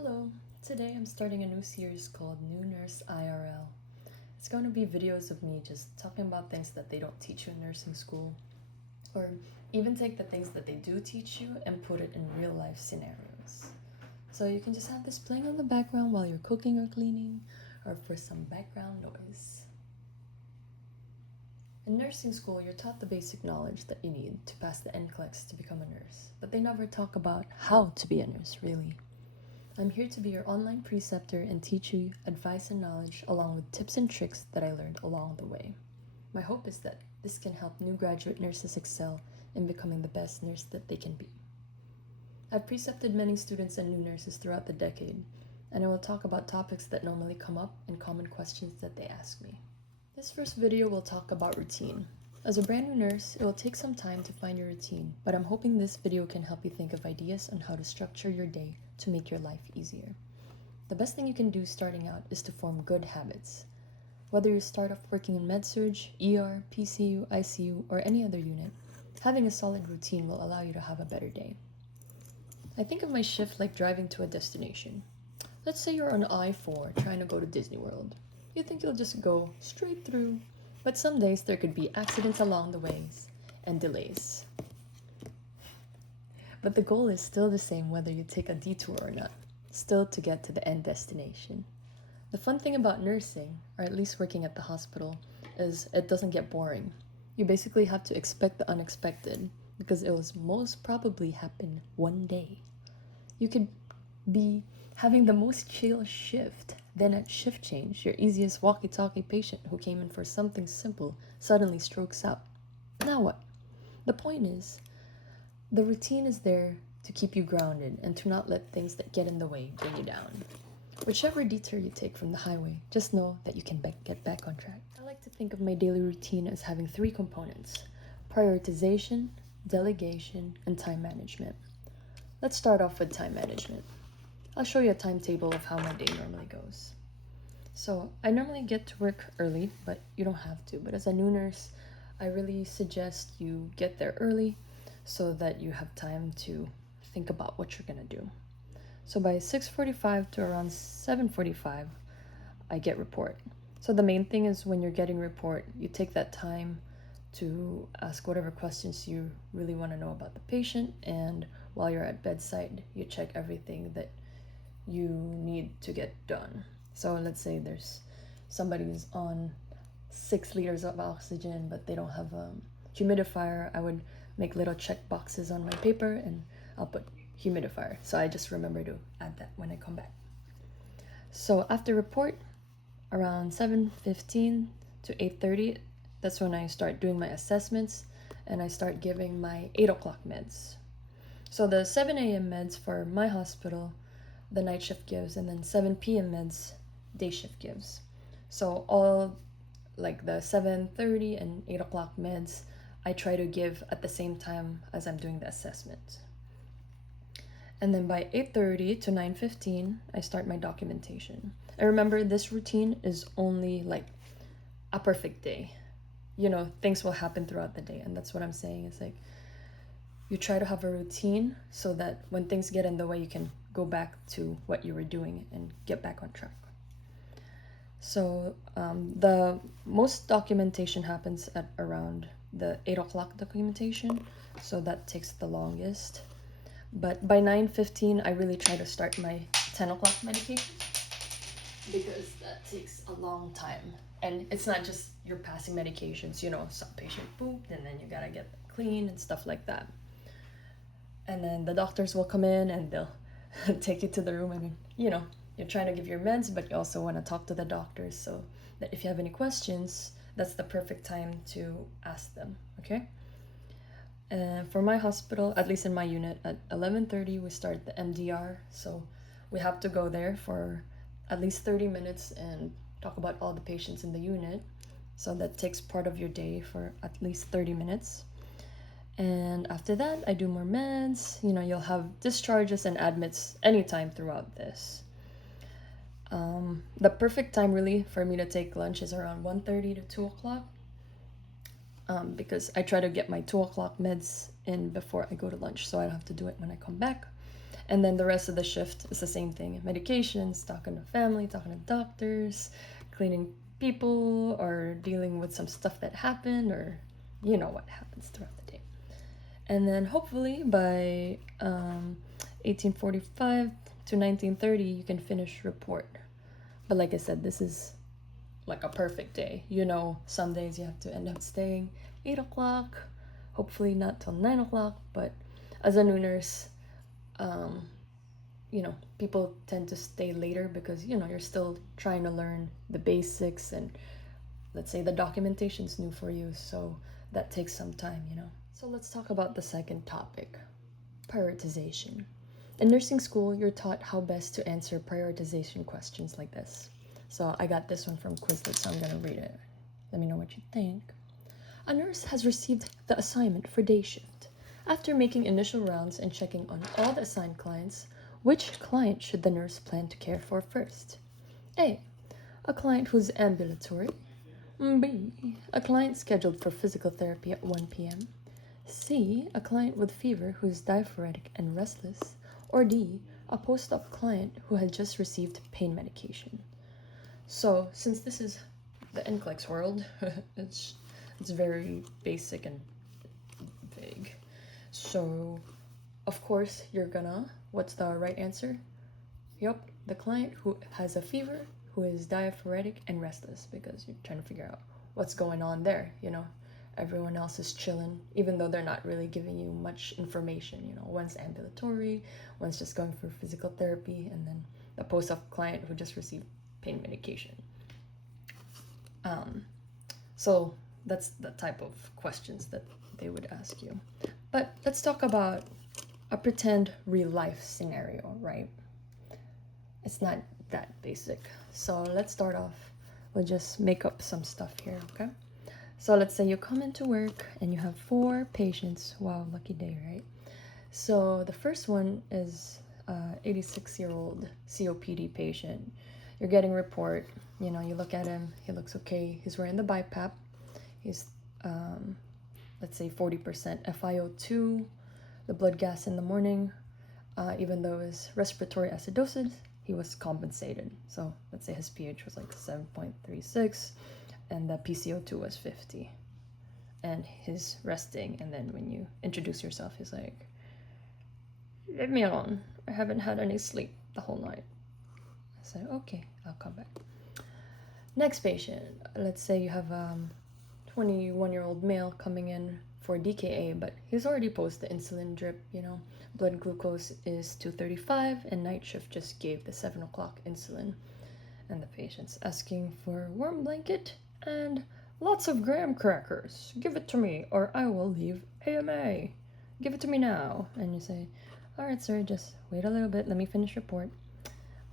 Hello, today I'm starting a new series called New Nurse IRL. It's going to be videos of me just talking about things that they don't teach you in nursing school, or even take the things that they do teach you and put it in real life scenarios. So you can just have this playing on the background while you're cooking or cleaning, or for some background noise. In nursing school, you're taught the basic knowledge that you need to pass the NCLEX to become a nurse, but they never talk about how to be a nurse, really. I'm here to be your online preceptor and teach you advice and knowledge along with tips and tricks that I learned along the way. My hope is that this can help new graduate nurses excel in becoming the best nurse that they can be. I've precepted many students and new nurses throughout the decade, and I will talk about topics that normally come up and common questions that they ask me. This first video will talk about routine. As a brand new nurse, it will take some time to find your routine, but I'm hoping this video can help you think of ideas on how to structure your day to make your life easier. The best thing you can do starting out is to form good habits. Whether you start off working in med-surg, ER, PCU, ICU, or any other unit, having a solid routine will allow you to have a better day. I think of my shift like driving to a destination. Let's say you're on I-4 trying to go to Disney World. You think you'll just go straight through, but some days there could be accidents along the ways and delays. But the goal is still the same whether you take a detour or not, still to get to the end destination. The fun thing about nursing, or at least working at the hospital, is it doesn't get boring. You basically have to expect the unexpected because it will most probably happen one day. You could be having the most chill shift, then at shift change, your easiest walkie-talkie patient who came in for something simple suddenly strokes out. Now what? The point is, the routine is there to keep you grounded and to not let things that get in the way bring you down. Whichever detour you take from the highway, just know that you can get back on track. I like to think of my daily routine as having 3 components: prioritization, delegation, and time management. Let's start off with time management. I'll show you a timetable of how my day normally goes. So I normally get to work early, but you don't have to. But as a new nurse, I really suggest you get there early so that you have time to think about what you're gonna do. So by 6:45 to around 7:45, I get report. So the main thing is when you're getting report, you take that time to ask whatever questions you really want to know about the patient, and while you're at bedside, you check everything that you need to get done. So let's say there's somebody who's on 6 liters of oxygen, but they don't have a humidifier. I would make little check boxes on my paper and I'll put humidifier. So I just remember to add that when I come back. So after report, around 7:15 to 8:30, that's when I start doing my assessments and I start giving my 8 o'clock meds. So the 7 a.m. meds for my hospital, the night shift gives, and then 7 p.m. meds, day shift gives. So all like the 7:30 and 8 o'clock meds, I try to give at the same time as I'm doing the assessment. And then by 8:30 to 9:15, I start my documentation. And remember, this routine is only like a perfect day. You know, things will happen throughout the day, and that's what I'm saying. It's like you try to have a routine so that when things get in the way, you can go back to what you were doing and get back on track. So the most documentation happens at around the 8 o'clock documentation, so that takes the longest. But by 9:15, I really try to start my 10 o'clock medication because that takes a long time. And it's not just you're passing medications, you know, some patient pooped and then you gotta get clean and stuff like that. And then the doctors will come in and they'll take you to the room and, you know, you're trying to give your meds, but you also want to talk to the doctors so that if you have any questions, that's the perfect time to ask them, okay? And for my hospital, at least in my unit, at 11:30 we start the MDR, so we have to go there for at least 30 minutes and talk about all the patients in the unit. So that takes part of your day for at least 30 minutes. And after that, I do more meds. You know, you'll have discharges and admits anytime throughout this. The perfect time really for me to take lunch is around 1:30 to 2 o'clock. Because I try to get my 2 o'clock meds in before I go to lunch, so I don't have to do it when I come back. And then the rest of the shift is the same thing. Medications, talking to family, talking to doctors, cleaning people, or dealing with some stuff that happened, or you know what happens throughout the day. And then hopefully by 1845 to 1930, you can finish report. But like I said, this is like a perfect day. You know, some days you have to end up staying 8 o'clock, hopefully not till 9 o'clock, but as a new nurse, you know, people tend to stay later because, you know, you're still trying to learn the basics, and let's say the documentation's new for you, so that takes some time, you know. So let's talk about the second topic, prioritization. In nursing school, you're taught how best to answer prioritization questions like this. So I got this one from Quizlet, so I'm gonna read it. Let me know what you think. A nurse has received the assignment for day shift. After making initial rounds and checking on all the assigned clients, which client should the nurse plan to care for first? A. A client who's ambulatory. B. A client scheduled for physical therapy at 1 p.m. C. A client with fever who is diaphoretic and restless. Or D. A post-op client who had just received pain medication. So, since this is the NCLEX world, it's very basic and vague. So, of course, you're gonna, what's the right answer? Yup, the client who has a fever, who is diaphoretic and restless, because you're trying to figure out what's going on there, you know. Everyone else is chilling, even though they're not really giving you much information, you know. One's ambulatory, one's just going for physical therapy, and then the post-op client who just received pain medication. So that's the type of questions that they would ask you. But let's talk about a pretend real life scenario, right? It's not that basic. So let's start off. We'll just make up some stuff here, okay? So let's say you come into work and you have 4 patients. Wow, lucky day, right? So the first one is 86-year-old COPD patient. You're getting a report, you know, you look at him, he looks okay. He's wearing the BiPAP. He's, let's say 40% FiO2, the blood gas in the morning, even though his respiratory acidosis, he was compensated. So let's say his pH was like 7.36 and the PCO2 was 50. And he's resting, and then when you introduce yourself, he's like, leave me alone. I haven't had any sleep the whole night. I said, okay, I'll come back. Next patient, let's say you have a 21-year-old male coming in for DKA, but he's already post the insulin drip, you know. Blood glucose is 235, and night shift just gave the 7 o'clock insulin. And the patient's asking for a warm blanket and lots of graham crackers. Give it to me or I will leave AMA. Give it to me now. And you say, all right, sir, just wait a little bit. Let me finish report.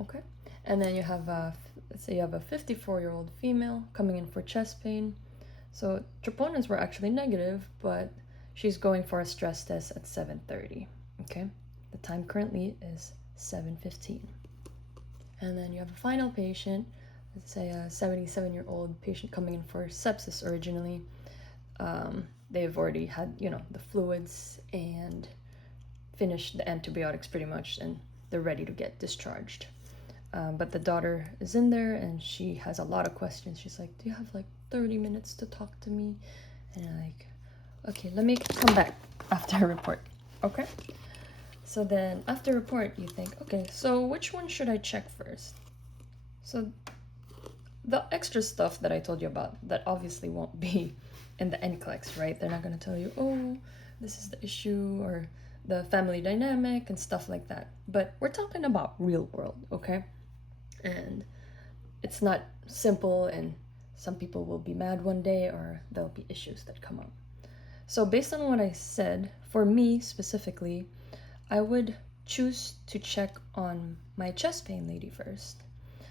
Okay. And then you have, let's say you have a 54-year-old female coming in for chest pain. So troponins were actually negative, but she's going for a stress test at 7:30. Okay. The time currently is 7:15. And then you have a final patient, let's say a 77-year-old patient coming in for sepsis originally. They've already had, you know, the fluids and finished the antibiotics pretty much, and they're ready to get discharged. But the daughter is in there and she has a lot of questions. She's like, do you have like 30 minutes to talk to me? And I'm like, okay, let me come back after a report. Okay. So then after report, you think, okay, so which one should I check first? So the extra stuff that I told you about, that obviously won't be in the NCLEX, right? They're not going to tell you, oh, this is the issue, or the family dynamic and stuff like that. But we're talking about real world, okay? And it's not simple, and some people will be mad one day, or there'll be issues that come up. So based on what I said, for me specifically, I would choose to check on my chest pain lady first.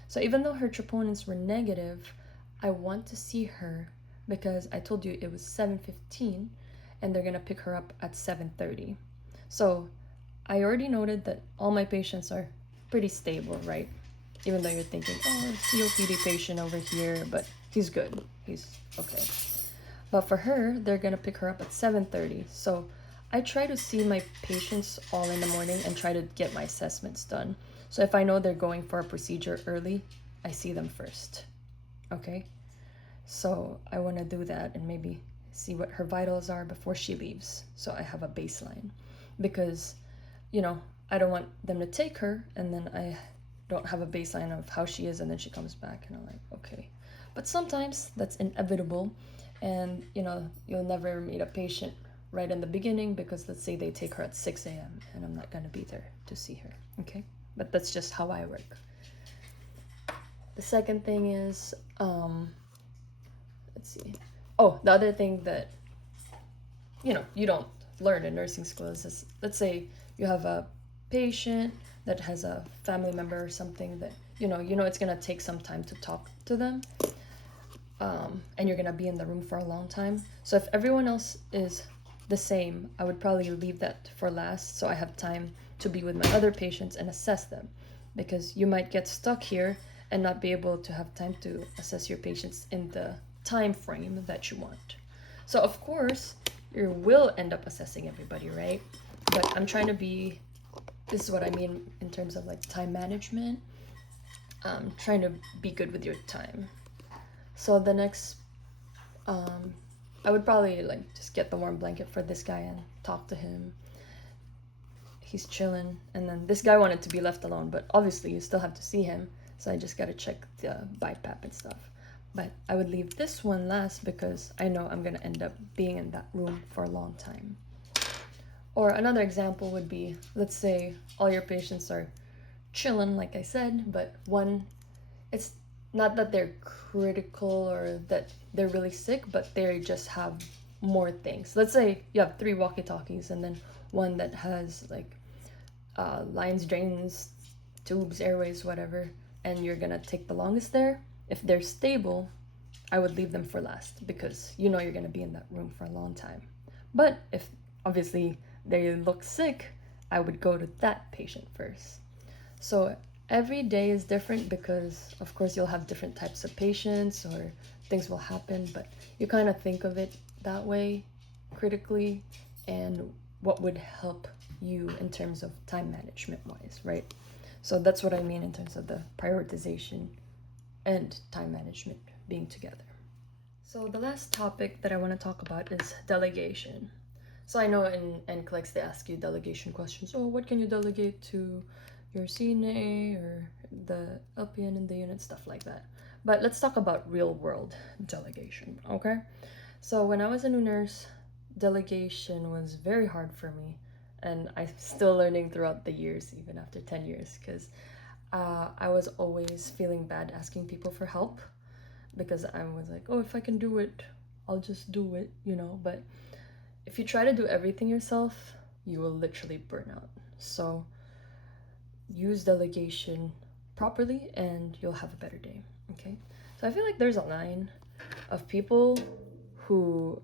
So even though her troponins were negative, I want to see her because I told you it was 7:15 and they're gonna pick her up at 7:30. So I already noted that all my patients are pretty stable, right? Even though you're thinking, oh, COPD patient over here, but he's good, he's okay. But for her, they're gonna pick her up at 7:30. So I try to see my patients all in the morning and try to get my assessments done. So if I know they're going for a procedure early, I see them first. Okay? So I want to do that and maybe see what her vitals are before she leaves. So I have a baseline. Because, I don't want them to take her and then I don't have a baseline of how she is and then she comes back and I'm like, okay. But sometimes that's inevitable and, you'll never meet a patient right in the beginning because let's say they take her at 6 a.m. and I'm not going to be there to see her. Okay? But that's just how I work. The second thing is, let's see. Oh, the other thing that, you don't learn in nursing school is, let's say you have a patient that has a family member or something that, it's going to take some time to talk to them. And you're going to be in the room for a long time. So if everyone else is the same, I would probably leave that for last so I have time to be with my other patients and assess them. Because you might get stuck here and not be able to have time to assess your patients in the time frame that you want. So of course, you will end up assessing everybody, right? But I'm trying to this is what I mean in terms of like time management. Trying to be good with your time. So the next, I would probably like just get the warm blanket for this guy and talk to him. He's chilling, and then this guy wanted to be left alone, but obviously you still have to see him, so I just gotta check the BiPAP and stuff. But I would leave this one last because I know I'm gonna end up being in that room for a long time. Or another example would be, let's say all your patients are chilling, like I said, but it's not that they're critical or that they're really sick, but they just have more things. Let's say you have 3 walkie-talkies and then one that has like lines, drains, tubes, airways, whatever, and you're gonna take the longest there. If they're stable, I would leave them for last because you're gonna be in that room for a long time. But if obviously they look sick, I would go to that patient first. So every day is different because of course you'll have different types of patients or things will happen, but you kind of think of it that way critically and what would help you in terms of time management wise, right? So that's what I mean in terms of the prioritization and time management being together. So the last topic that I want to talk about is delegation. So I know in NCLEX they ask you delegation questions. Oh, what can you delegate to your CNA or the LPN in the unit, stuff like that. But let's talk about real world delegation, okay? So when I was a new nurse, delegation was very hard for me. And I'm still learning throughout the years, even after 10 years, because I was always feeling bad asking people for help because I was like, oh, if I can do it, I'll just do it, But if you try to do everything yourself, you will literally burn out. So use delegation properly and you'll have a better day, okay? So I feel like there's a line of people who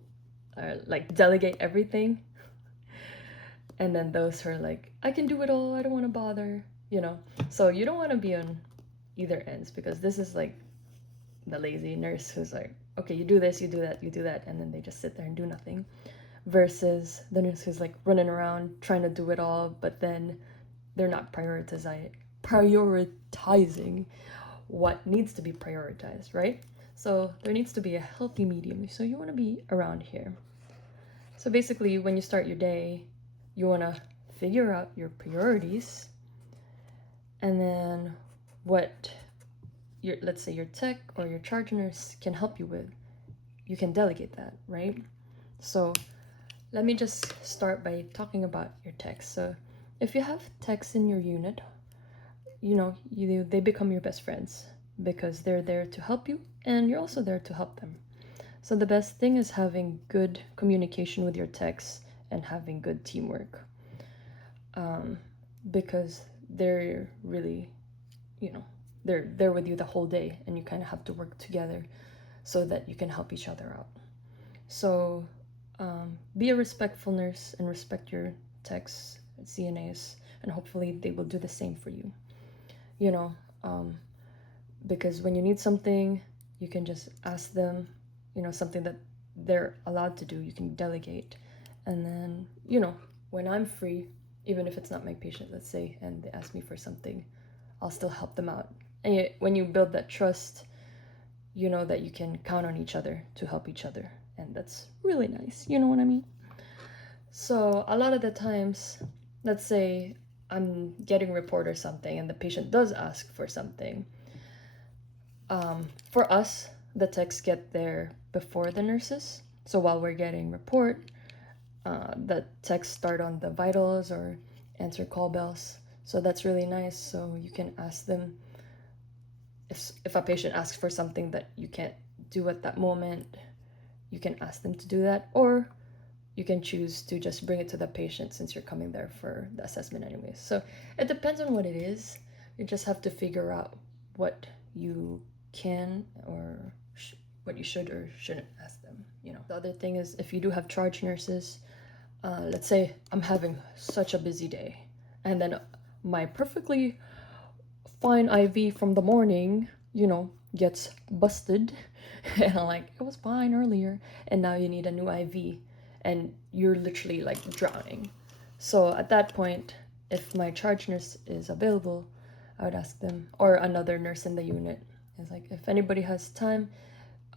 are like delegate everything and then those who are like, I can do it all, I don't want to bother, So you don't want to be on either ends because this is like the lazy nurse who's like, okay, you do this, you do that, you do that, and then they just sit there and do nothing, versus the nurse who's like running around trying to do it all, but then they're not prioritizing what needs to be prioritized, right? So there needs to be a healthy medium. So you want to be around here. So basically, when you start your day, you want to figure out your priorities and then what let's say your tech or your charge nurse can help you with. You can delegate that, right? So let me just start by talking about your techs. So if you have techs in your unit, they become your best friends because they're there to help you and you're also there to help them. So the best thing is having good communication with your techs and having good teamwork, because they're really, they're with you the whole day and you kind of have to work together so that you can help each other out. So be a respectful nurse and respect your techs, CNAs, and hopefully they will do the same for you. Because when you need something, you can just ask them, something that they're allowed to do, you can delegate. And then, when I'm free, even if it's not my patient, let's say, and they ask me for something, I'll still help them out. And when you build that trust, you know that you can count on each other to help each other. And that's really nice. You know what I mean? So a lot of the times, let's say I'm getting a report or something and the patient does ask for something. For us, the techs get there before the nurses. So while we're getting report, the techs start on the vitals or answer call bells. So that's really nice. So you can ask them if a patient asks for something that you can't do at that moment, you can ask them to do that, or you can choose to just bring it to the patient since you're coming there for the assessment anyways. So it depends on what it is. You just have to figure out what you can or what you should or shouldn't ask them. The other thing is, if you do have charge nurses, let's say I'm having such a busy day, and then my perfectly fine IV from the morning, gets busted. And I'm like, it was fine earlier, and now you need a new IV, and you're literally like drowning. So at that point, if my charge nurse is available, I would ask them, or another nurse in the unit. It's like, if anybody has time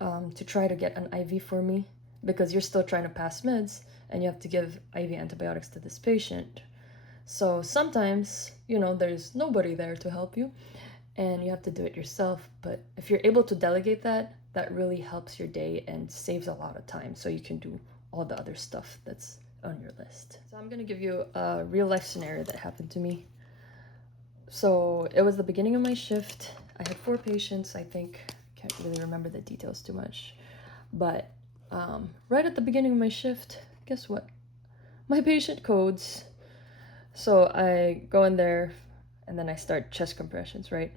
to try to get an IV for me, because you're still trying to pass meds and you have to give IV antibiotics to this patient. So sometimes, there's nobody there to help you and you have to do it yourself. But if you're able to delegate that, that really helps your day and saves a lot of time so you can do all the other stuff that's on your list. So I'm gonna give you a real life scenario that happened to me. So it was the beginning of my shift. I had 4 patients, I think. Can't really remember the details too much. But right at the beginning of my shift, guess what? My patient codes. So I go in there and then I start chest compressions, right?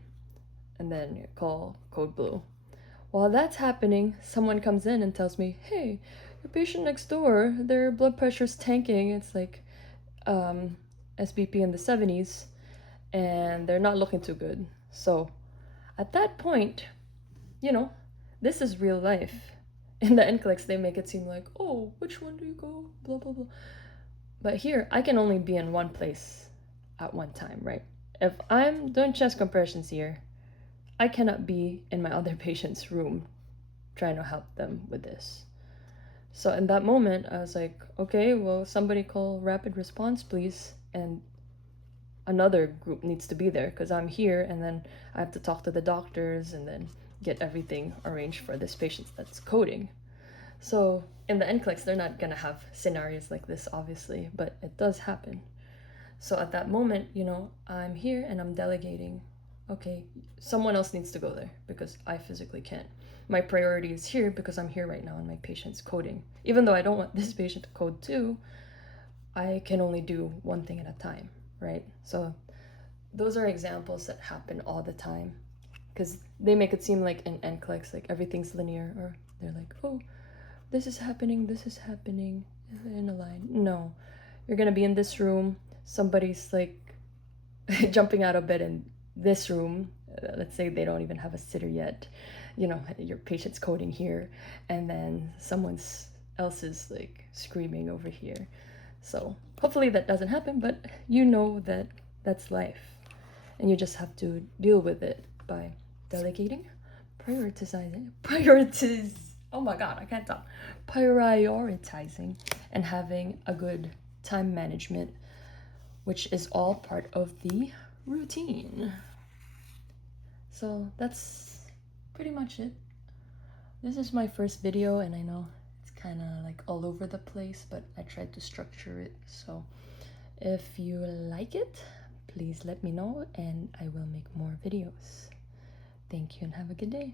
And then call code blue. While that's happening, someone comes in and tells me, hey, your patient next door, their blood pressure's tanking. It's like SBP in the 70s, and they're not looking too good. So at that point, this is real life. In the NCLEX, they make it seem like, oh, which one do you go? Blah, blah, blah. But here, I can only be in one place at one time, right? If I'm doing chest compressions here, I cannot be in my other patient's room trying to help them with this. So in that moment, I was like, okay, well, somebody call rapid response, please. And another group needs to be there because I'm here, and then I have to talk to the doctors and then get everything arranged for this patient that's coding. So in the NCLEX, they're not going to have scenarios like this, obviously, but it does happen. So at that moment, I'm here and I'm delegating. Okay, someone else needs to go there because I physically can't. My priority is here because I'm here right now and my patient's coding. Even though I don't want this patient to code too, I can only do one thing at a time, right? So those are examples that happen all the time because they make it seem like in NCLEX, like everything's linear, or they're like, oh, this is happening in a line. No, you're gonna be in this room, somebody's like jumping out of bed in this room. Let's say they don't even have a sitter yet, your patient's coding here, and then someone else is like screaming over here. So hopefully that doesn't happen, but that that's life, and you just have to deal with it by delegating, oh my god, I can't talk. Prioritizing and having a good time management, which is all part of the routine. So that's pretty much it. This is my first video, and I know it's kind of like all over the place, but I tried to structure it. So if you like it, please let me know and I will make more videos. Thank you and have a good day.